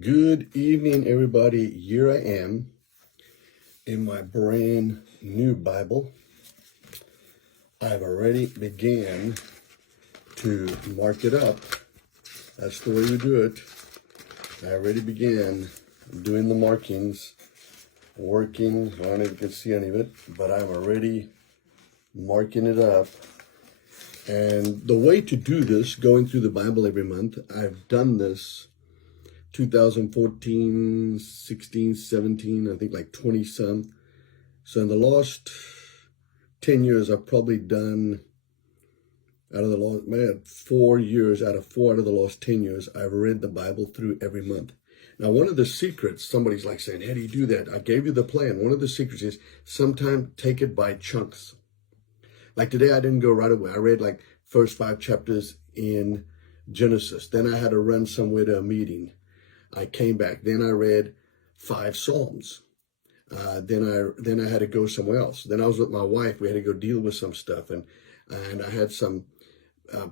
Good evening, everybody. Here I am in my brand new Bible. I've already began to mark it up. That's the way we do it. I already began doing the markings, working. I don't know if you can see any of it, but I'm already marking it up. And the way to do this, going through the Bible every month, I've done this 2014, 16, 17, I think like 20 some. So in the last 10 years, I've probably done, out of the last, 4 years, out of the last 10 years, I've read the Bible through every month. Now, one of the secrets, somebody's like saying, how do you do that? I gave you the plan. One of the secrets is sometimes take it by chunks. Like today, I didn't go right away. I read like first 5 chapters in Genesis. Then I had to run somewhere to a meeting. I came back. Then I read 5 Psalms. Then I had to go somewhere else. Then I was with my wife. We had to go deal with some stuff, and I had some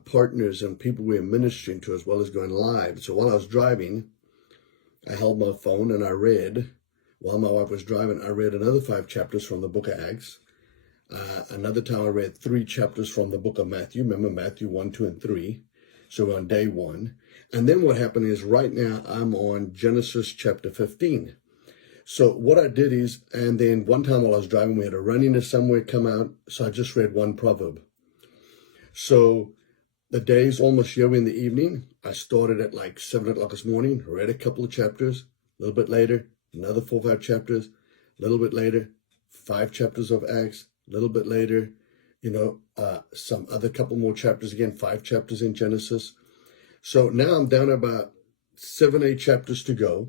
partners and people we were ministering to, as well as going live. So while I was driving, I held my phone and I read. While my wife was driving, I read another 5 chapters from the book of Acts. Another time I read 3 chapters from the book of Matthew. Remember Matthew 1, 2, and 3. So we're on day 1. And then what happened is right now I'm on Genesis chapter 15. So what I did is, and then one time while I was driving, we had to run into somewhere, come out. So I just read 1 proverb. So the day's almost here in the evening. I started at like 7 o'clock this morning, read a couple of chapters. A little bit later, another 4 or 5 chapters. A little bit later, 5 chapters of Acts. A little bit later, some other couple more chapters again, 5 chapters in Genesis. So now I'm down about 7, 8 chapters to go.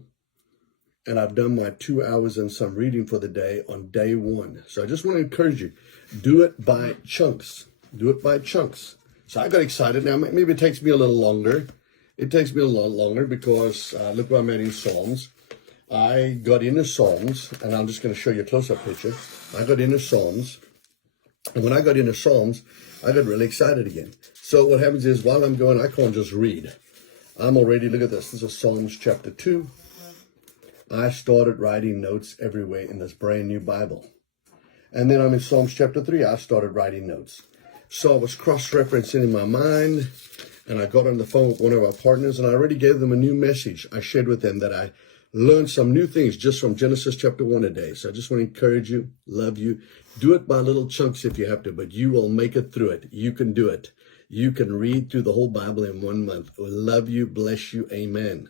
And I've done my 2 hours and some reading for the day on day 1. So I just want to encourage you, do it by chunks. Do it by chunks. So I got excited. Now, maybe it takes me a little longer. It takes me a lot longer because look where I'm at in Psalms. I got into Psalms, and I'm just going to show you a close-up picture. I got into Psalms. And when I got into Psalms, I got really excited again. So what happens is while I'm going, I can't just read. I'm already, look at this. This is Psalms chapter 2. I started writing notes everywhere in this brand new Bible. And then I'm in Psalms chapter 3. I started writing notes. So I was cross-referencing in my mind, and I got on the phone with one of our partners, and I already gave them a new message. I shared with them that I learned some new things just from Genesis chapter 1 a day. So I just want to encourage you, love you. Do it by little chunks if you have to, but you will make it through it. You can do it. You can read through the whole Bible in 1 month. I love you. Bless you. Amen.